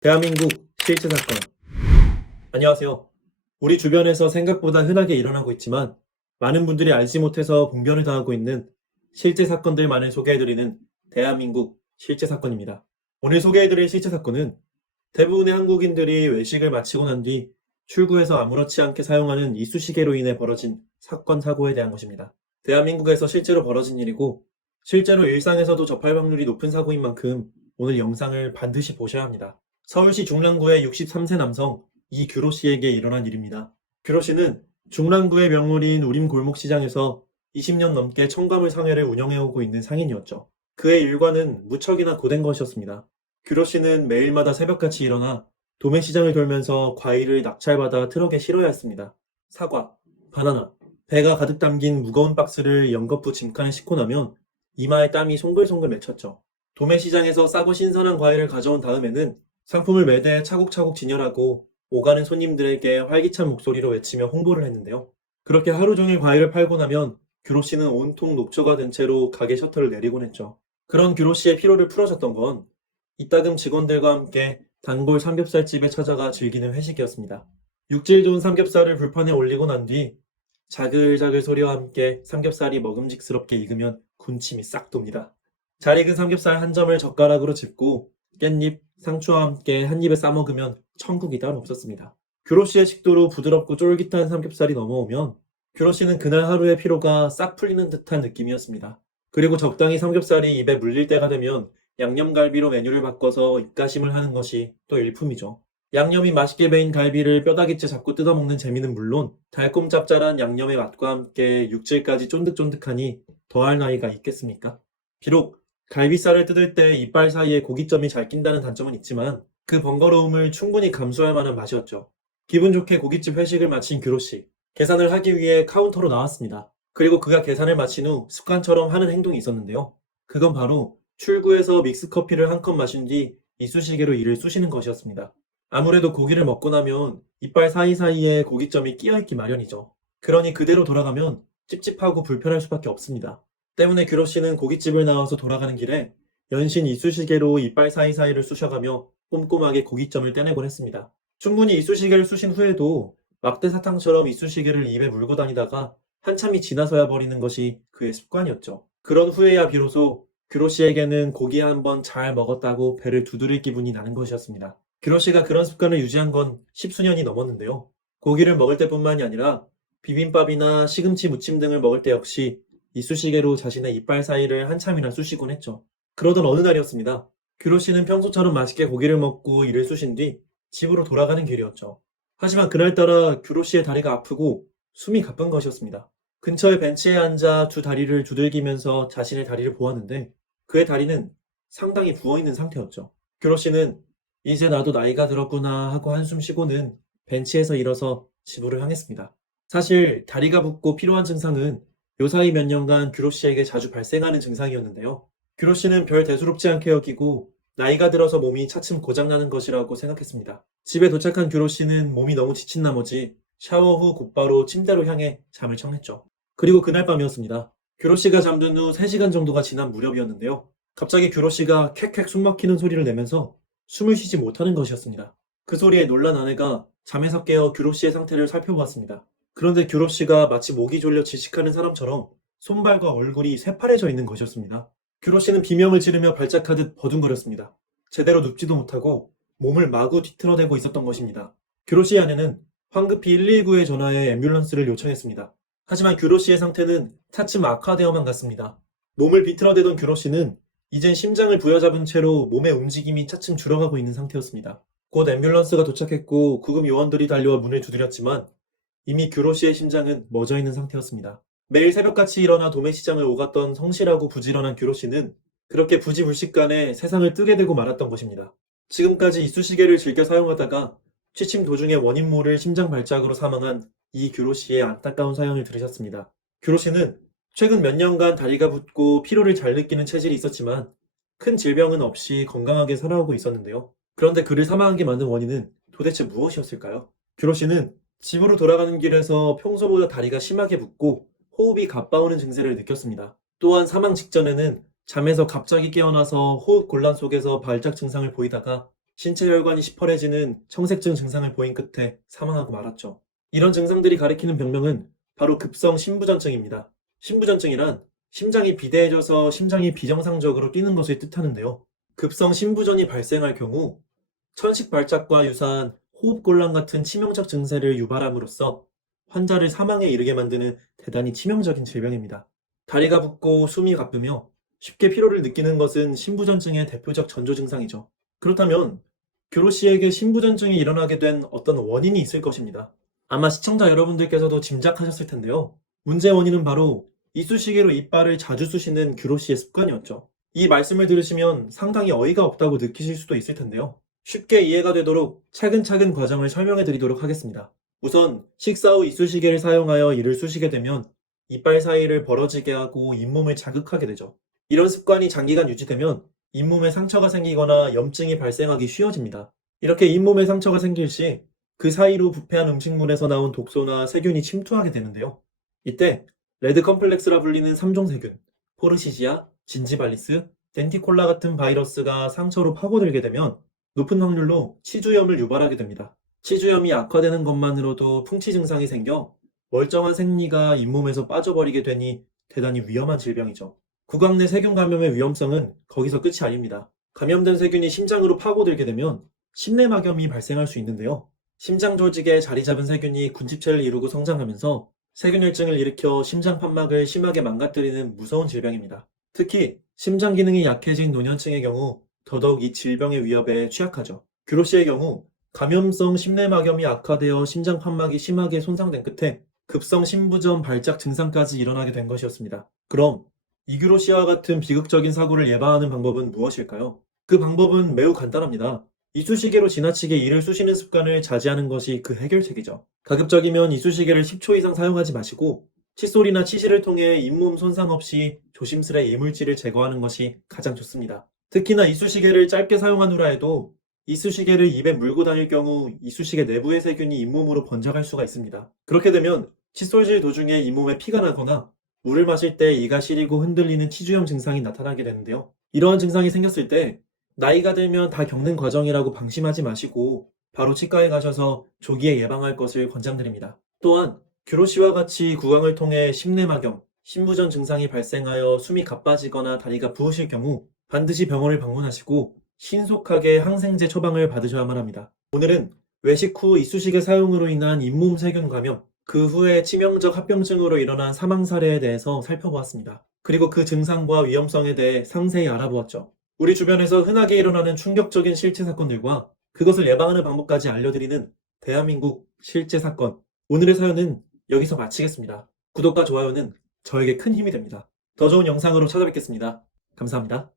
대한민국 실제 사건. 안녕하세요. 우리 주변에서 생각보다 흔하게 일어나고 있지만 많은 분들이 알지 못해서 봉변을 당하고 있는 실제 사건들만을 소개해드리는 대한민국 실제 사건입니다. 오늘 소개해드릴 실제 사건은 대부분의 한국인들이 외식을 마치고 난 뒤 출구에서 아무렇지 않게 사용하는 이쑤시개로 인해 벌어진 사건, 사고에 대한 것입니다. 대한민국에서 실제로 벌어진 일이고 실제로 일상에서도 접할 확률이 높은 사고인 만큼 오늘 영상을 반드시 보셔야 합니다. 서울시 중랑구의 63세 남성 이규로 씨에게 일어난 일입니다. 규로 씨는 중랑구의 명물인 우림 골목시장에서 20년 넘게 청과물 상회를 운영해오고 있는 상인이었죠. 그의 일과는 무척이나 고된 것이었습니다. 규로 씨는 매일마다 새벽같이 일어나 도매시장을 돌면서 과일을 낙찰받아 트럭에 실어야 했습니다. 사과, 바나나, 배가 가득 담긴 무거운 박스를 연거푸 짐칸에 싣고 나면 이마에 땀이 송글송글 맺혔죠. 도매시장에서 싸고 신선한 과일을 가져온 다음에는 상품을 매대에 차곡차곡 진열하고 오가는 손님들에게 활기찬 목소리로 외치며 홍보를 했는데요. 그렇게 하루 종일 과일을 팔고 나면 규로 씨는 온통 녹초가 된 채로 가게 셔터를 내리곤 했죠. 그런 규로 씨의 피로를 풀어줬던 건 이따금 직원들과 함께 단골 삼겹살집에 찾아가 즐기는 회식이었습니다. 육질 좋은 삼겹살을 불판에 올리고 난 뒤 자글자글 소리와 함께 삼겹살이 먹음직스럽게 익으면 군침이 싹 돕니다. 잘 익은 삼겹살 한 점을 젓가락으로 짚고 깻잎, 상추와 함께 한 입에 싸먹으면 천국이 따로 없었습니다. 규로 씨의 식도로 부드럽고 쫄깃한 삼겹살이 넘어오면 규로 씨는 그날 하루의 피로가 싹 풀리는 듯한 느낌이었습니다. 그리고 적당히 삼겹살이 입에 물릴 때가 되면 양념갈비로 메뉴를 바꿔서 입가심을 하는 것이 또 일품이죠. 양념이 맛있게 배인 갈비를 뼈다귀째 잡고 뜯어먹는 재미는 물론 달콤 짭짤한 양념의 맛과 함께 육질까지 쫀득쫀득하니 더할 나위가 있겠습니까? 비록 갈비살을 뜯을 때 이빨 사이에 고깃점이 잘 낀다는 단점은 있지만 그 번거로움을 충분히 감수할 만한 맛이었죠. 기분 좋게 고깃집 회식을 마친 규로 씨. 계산을 하기 위해 카운터로 나왔습니다. 그리고 그가 계산을 마친 후 습관처럼 하는 행동이 있었는데요. 그건 바로 출구에서 믹스커피를 한 컵 마신 뒤 이쑤시개로 이를 쑤시는 것이었습니다. 아무래도 고기를 먹고 나면 이빨 사이사이에 고깃점이 끼어있기 마련이죠. 그러니 그대로 돌아가면 찝찝하고 불편할 수밖에 없습니다. 때문에 규로 씨는 고깃집을 나와서 돌아가는 길에 연신 이쑤시개로 이빨 사이사이를 쑤셔가며 꼼꼼하게 고깃점을 떼내곤 했습니다. 충분히 이쑤시개를 쑤신 후에도 막대 사탕처럼 이쑤시개를 입에 물고 다니다가 한참이 지나서야 버리는 것이 그의 습관이었죠. 그런 후에야 비로소 규로 씨에게는 고기 한 번 잘 먹었다고 배를 두드릴 기분이 나는 것이었습니다. 규로 씨가 그런 습관을 유지한 건 십수년이 넘었는데요. 고기를 먹을 때뿐만이 아니라 비빔밥이나 시금치 무침 등을 먹을 때 역시 이쑤시개로 자신의 이빨 사이를 한참이나 쑤시곤 했죠. 그러던 어느 날이었습니다. 규로 씨는 평소처럼 맛있게 고기를 먹고 이를 쑤신 뒤 집으로 돌아가는 길이었죠. 하지만 그날따라 규로 씨의 다리가 아프고 숨이 가쁜 것이었습니다. 근처의 벤치에 앉아 두 다리를 두들기면서 자신의 다리를 보았는데 그의 다리는 상당히 부어있는 상태였죠. 규로 씨는 이제 나도 나이가 들었구나 하고 한숨 쉬고는 벤치에서 일어서 집으로 향했습니다. 사실 다리가 붓고 피로한 증상은 요사이 몇 년간 규로 씨에게 자주 발생하는 증상이었는데요. 규로 씨는 별 대수롭지 않게 여기고 나이가 들어서 몸이 차츰 고장나는 것이라고 생각했습니다. 집에 도착한 규로 씨는 몸이 너무 지친 나머지 샤워 후 곧바로 침대로 향해 잠을 청했죠. 그리고 그날 밤이었습니다. 규로 씨가 잠든 후 3시간 정도가 지난 무렵이었는데요. 갑자기 규로 씨가 캑캑 숨막히는 소리를 내면서 숨을 쉬지 못하는 것이었습니다. 그 소리에 놀란 아내가 잠에서 깨어 규로 씨의 상태를 살펴보았습니다. 그런데 규로 씨가 마치 목이 졸려 지식하는 사람처럼 손발과 얼굴이 새파래져 있는 것이었습니다. 규로 씨는 비명을 지르며 발작하듯 버둥거렸습니다. 제대로 눕지도 못하고 몸을 마구 뒤틀어대고 있었던 것입니다. 규로 씨의 아내는 황급히 119에 전화해 앰뷸런스를 요청했습니다. 하지만 규로 씨의 상태는 차츰 악화되어만 갔습니다. 몸을 비틀어대던 규로 씨는 이젠 심장을 부여잡은 채로 몸의 움직임이 차츰 줄어가고 있는 상태였습니다. 곧 앰뷸런스가 도착했고 구급 요원들이 달려와 문을 두드렸지만 이미 규로 씨의 심장은 멎어 있는 상태였습니다. 매일 새벽같이 일어나 도매시장을 오갔던 성실하고 부지런한 규로 씨는 그렇게 부지불식간에 세상을 뜨게 되고 말았던 것입니다. 지금까지 이쑤시개를 즐겨 사용하다가 취침 도중에 원인 모를 심장 발작으로 사망한 이 규로 씨의 안타까운 사연을 들으셨습니다. 규로 씨는 최근 몇 년간 다리가 붓고 피로를 잘 느끼는 체질이 있었지만 큰 질병은 없이 건강하게 살아오고 있었는데요. 그런데 그를 사망하게 만든 원인은 도대체 무엇이었을까요? 규로 씨는 집으로 돌아가는 길에서 평소보다 다리가 심하게 붓고 호흡이 가빠오는 증세를 느꼈습니다. 또한 사망 직전에는 잠에서 갑자기 깨어나서 호흡 곤란 속에서 발작 증상을 보이다가 신체 혈관이 시퍼레지는 청색증 증상을 보인 끝에 사망하고 말았죠. 이런 증상들이 가리키는 병명은 바로 급성 심부전증입니다. 심부전증이란 심장이 비대해져서 심장이 비정상적으로 뛰는 것을 뜻하는데요. 급성 심부전이 발생할 경우 천식 발작과 유사한 호흡곤란 같은 치명적 증세를 유발함으로써 환자를 사망에 이르게 만드는 대단히 치명적인 질병입니다. 다리가 붓고 숨이 가쁘며 쉽게 피로를 느끼는 것은 심부전증의 대표적 전조 증상이죠. 그렇다면 규로 씨에게 심부전증이 일어나게 된 어떤 원인이 있을 것입니다. 아마 시청자 여러분들께서도 짐작하셨을 텐데요. 문제의 원인은 바로 이쑤시개로 이빨을 자주 쑤시는 규로 씨의 습관이었죠. 이 말씀을 들으시면 상당히 어이가 없다고 느끼실 수도 있을 텐데요. 쉽게 이해가 되도록 차근차근 과정을 설명해 드리도록 하겠습니다. 우선 식사 후 이쑤시개를 사용하여 이를 쑤시게 되면 이빨 사이를 벌어지게 하고 잇몸을 자극하게 되죠. 이런 습관이 장기간 유지되면 잇몸에 상처가 생기거나 염증이 발생하기 쉬워집니다. 이렇게 잇몸에 상처가 생길 시 그 사이로 부패한 음식물에서 나온 독소나 세균이 침투하게 되는데요. 이때 레드 컴플렉스라 불리는 3종 세균, 포르시지아, 진지발리스, 덴티콜라 같은 바이러스가 상처로 파고들게 되면 높은 확률로 치주염을 유발하게 됩니다. 치주염이 악화되는 것만으로도 풍치 증상이 생겨 멀쩡한 생리가 잇몸에서 빠져버리게 되니 대단히 위험한 질병이죠. 구강 내 세균 감염의 위험성은 거기서 끝이 아닙니다. 감염된 세균이 심장으로 파고들게 되면 심내막염이 발생할 수 있는데요. 심장 조직에 자리 잡은 세균이 군집체를 이루고 성장하면서 세균혈증을 일으켜 심장 판막을 심하게 망가뜨리는 무서운 질병입니다. 특히 심장 기능이 약해진 노년층의 경우 더더욱 이 질병의 위협에 취약하죠. 규로 씨의 경우 감염성 심내막염이 악화되어 심장 판막이 심하게 손상된 끝에 급성 심부전 발작 증상까지 일어나게 된 것이었습니다. 그럼 이규로 씨와 같은 비극적인 사고를 예방하는 방법은 무엇일까요? 그 방법은 매우 간단합니다. 이쑤시개로 지나치게 이를 쑤시는 습관을 자제하는 것이 그 해결책이죠. 가급적이면 이쑤시개를 10초 이상 사용하지 마시고 칫솔이나 치실을 통해 잇몸 손상 없이 조심스레 이물질을 제거하는 것이 가장 좋습니다. 특히나 이쑤시개를 짧게 사용한 후라 해도 이쑤시개를 입에 물고 다닐 경우 이쑤시개 내부의 세균이 잇몸으로 번져갈 수가 있습니다. 그렇게 되면 칫솔질 도중에 잇몸에 피가 나거나 물을 마실 때 이가 시리고 흔들리는 치주염 증상이 나타나게 되는데요. 이러한 증상이 생겼을 때 나이가 들면 다 겪는 과정이라고 방심하지 마시고 바로 치과에 가셔서 조기에 예방할 것을 권장드립니다. 또한 규로 씨와 같이 구강을 통해 심내막염, 심부전 증상이 발생하여 숨이 가빠지거나 다리가 부으실 경우 반드시 병원을 방문하시고 신속하게 항생제 처방을 받으셔야만 합니다. 오늘은 외식 후 이쑤시개 사용으로 인한 잇몸 세균 감염, 그 후에 치명적 합병증으로 일어난 사망 사례에 대해서 살펴보았습니다. 그리고 그 증상과 위험성에 대해 상세히 알아보았죠. 우리 주변에서 흔하게 일어나는 충격적인 실제 사건들과 그것을 예방하는 방법까지 알려드리는 대한민국 실제 사건. 오늘의 사연은 여기서 마치겠습니다. 구독과 좋아요는 저에게 큰 힘이 됩니다. 더 좋은 영상으로 찾아뵙겠습니다. 감사합니다.